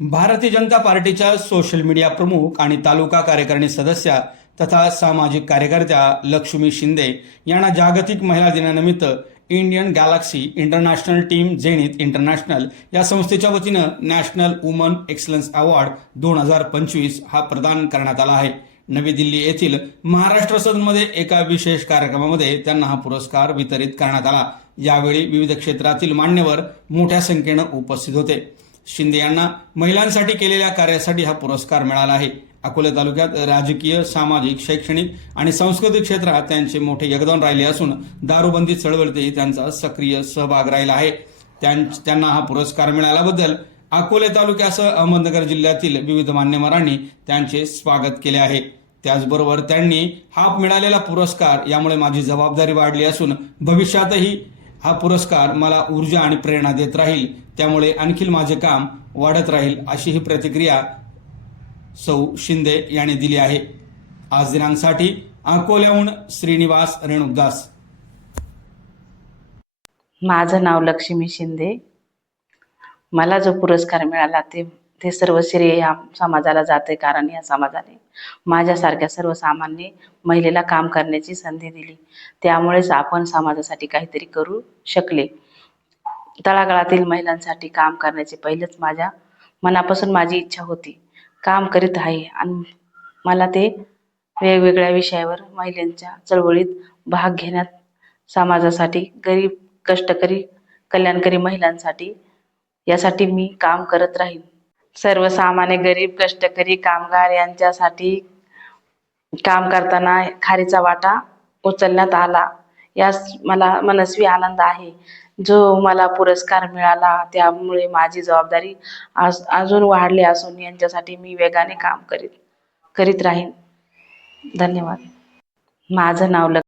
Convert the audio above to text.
भारतीय जनता पार्टीच्या social media प्रमुख आणि तालुका कार्यकारिणी सदस्या तथा सामाजिक कार्यकर्त्या लक्ष्मी शिंदे यांना जागतिक महिला दिनानिमित्त Indian galaxy international team zenith international या संस्थेच्या वतीनं नॅशनल वुमन एक्सलन्स अवॉर्ड दोन हजार पंचवीस हा प्रदान करण्यात आला आहे. नवी दिल्ली येथील महाराष्ट्र सदनमध्ये एका विशेष कार्यक्रमामध्ये त्यांना हा पुरस्कार वितरित करण्यात आला. यावेळी विविध क्षेत्रातील मान्यवर मोठ्या संख्येनं उपस्थित होते. शिंदे यांना महिलांसाठी केलेल्या कार्यासाठी हा पुरस्कार मिळाला आहे. अकोले तालुक्यात राजकीय सामाजिक शैक्षणिक आणि सांस्कृतिक क्षेत्रात त्यांचे मोठे योगदान राहिले असून दारूबंदी चळवळीतही त्यांचा सक्रिय सहभाग राहिला आहे. त्यां- त्यांना हा पुरस्कार मिळाल्याबद्दल अकोले तालुक्यासह अहमदनगर जिल्ह्यातील विविध मान्यवरांनी त्यांचे स्वागत केले आहे. त्याचबरोबर त्यांनी हा मिळालेला पुरस्कार यामुळे माझी जबाबदारी वाढली असून भविष्यातही हा पुरस्कार मला ऊर्जा आणि प्रेरणा देत राहील त्यामुळे आणखी माझे काम वाढत राहील अशी ही प्रतिक्रिया सौ शिंदे यांनी दिली आहे. आज दिनांकसाठी अकोल्याहून श्रीनिवास रेणुकदास. माझं नाव लक्ष्मी शिंदे. मला जो पुरस्कार मिळाला ते ते सर्व श्रेय या समाजाला जाते कारण या समाजाने माझ्यासारख्या सर्वसामान्य महिलेला काम करण्याची संधी दिली. त्यामुळेच आपण समाजासाठी काहीतरी करू शकले. तळागाळातील महिलांसाठी काम करण्याची पहिलेच माझ्या मनापासून माझी इच्छा होती. काम करीत आहे आणि मला ते वेगवेगळ्या विषयावर महिलांच्या चळवळीत भाग घेण्यात समाजासाठी गरीब कष्टकरी कल्याणकरी महिलांसाठी यासाठी मी काम करत राहीन. सर्वसामान्य गरीब कष्टकरी कामगार यांच्यासाठी काम करताना खारीचा वाटा उचलण्यात आला. यास मला मनस्वी आनंद आहे. जो मला पुरस्कार मिळाला त्यामुळे माझी जबाबदारी आज अजून वाढली असून यांच्यासाठी मी वेगाने काम करीत करीत राहीन. धन्यवाद. माझं नाव लक्ष्मी